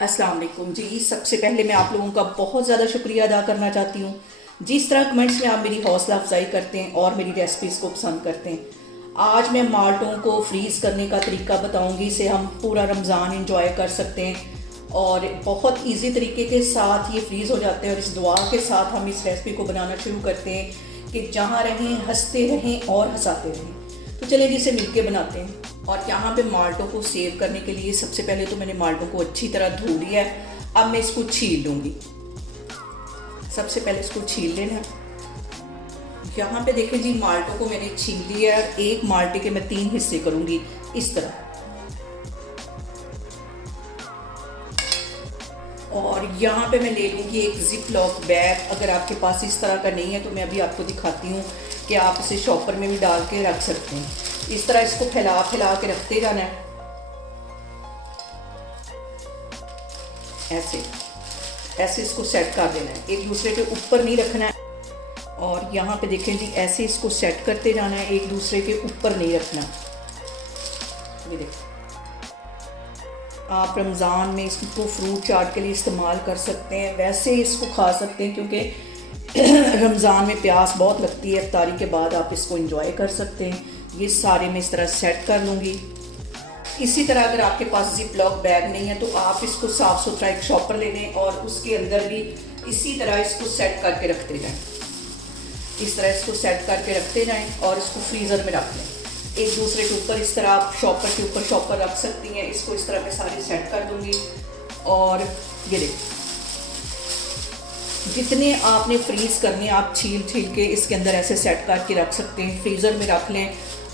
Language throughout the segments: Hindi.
अस्सलाम वालेकुम जी। सबसे पहले मैं आप लोगों का बहुत ज़्यादा शुक्रिया अदा करना चाहती हूँ जिस तरह कमेंट्स में आप मेरी हौसला अफजाई करते हैं और मेरी रेसिपीज़ को पसंद करते हैं। आज मैं माल्टों को फ्रीज़ करने का तरीका बताऊँगी, इसे हम पूरा रमज़ान इंजॉय कर सकते हैं और बहुत इजी तरीके के साथ ये फ्रीज़ हो जाते हैं। और इस दुआ के साथ हम इस रेसिपी को बनाना शुरू करते हैं कि जहाँ रहें हंसते रहें और हंसाते रहें। तो चलिए जी इसे मिलके बनाते हैं। और यहाँ पे माल्टों को सेव करने के लिए सबसे पहले तो मैंने माल्टों को अच्छी तरह धो लिया है। अब मैं इसको छील लूँगी। सबसे पहले इसको छील लेना। यहाँ पे देखें जी, माल्टों को मैंने छील लिया है। एक माल्टे के मैं 3 हिस्से करूँगी इस तरह। और यहाँ पे मैं ले लूँगी एक जिप लॉक बैग। अगर आपके पास इस तरह का नहीं है तो मैं अभी आपको दिखाती हूँ कि आप इसे शॉपर में भी डाल के रख सकते हैं। इस तरह इसको फैला फैला के रखते जाना है, ऐसे ऐसे इसको सेट कर देना है, एक दूसरे के ऊपर नहीं रखना है। और यहाँ पे देखें जी, ऐसे इसको सेट करते जाना है, एक दूसरे के ऊपर नहीं रखना। ये देखो, आप रमज़ान में इसको फ्रूट चाट के लिए इस्तेमाल कर सकते हैं, वैसे इसको खा सकते हैं क्योंकि रमज़ान में प्यास बहुत लगती है। इफ्तारी के बाद आप इसको एंजॉय कर सकते हैं। ये सारे मैं इस तरह सेट कर लूँगी। इसी तरह अगर आपके पास जिप लॉक बैग नहीं है तो आप इसको साफ़ सुथरा एक शॉपर ले लें और उसके अंदर भी इसी तरह इसको सेट करके रखते जाएं। इस तरह इसको सेट करके रखते जाएं और इसको फ्रीज़र में रख लें। एक दूसरे के ऊपर इस तरह आप शॉपर के ऊपर शॉपर रख सकती हैं। इसको इस तरह मैं सारी सेट कर दूँगी। और ये देखिए, जितने आपने फ्रीज़ करने आप छील छील के इसके अंदर ऐसे सेट करके रख सकते हैं। फ्रीज़र में रख लें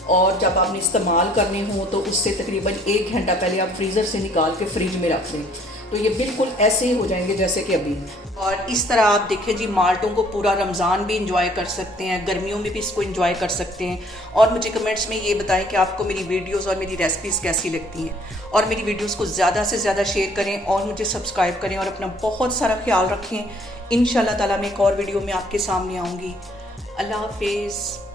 और जब आपने इस्तेमाल करने हो तो उससे तकरीबन 1 घंटा पहले आप फ्रीज़र से निकाल के फ्रिज में रख दें, तो ये बिल्कुल ऐसे ही हो जाएंगे जैसे कि अभी। और इस तरह आप देखिए जी, माल्टों को पूरा रमज़ान भी इंजॉय कर सकते हैं, गर्मियों में भी इसको इंजॉय कर सकते हैं। और मुझे कमेंट्स में ये बताएं कि आपको मेरी वीडियोस और मेरी रेसिपीज़ कैसी लगती हैं। और मेरी वीडियोस को ज़्यादा से ज़्यादा शेयर करें और मुझे सब्सक्राइब करें और अपना बहुत सारा ख्याल रखें। इंशाल्लाह ताला मैं एक और वीडियो में आपके सामने आऊँगी। अल्लाह हाफिज़।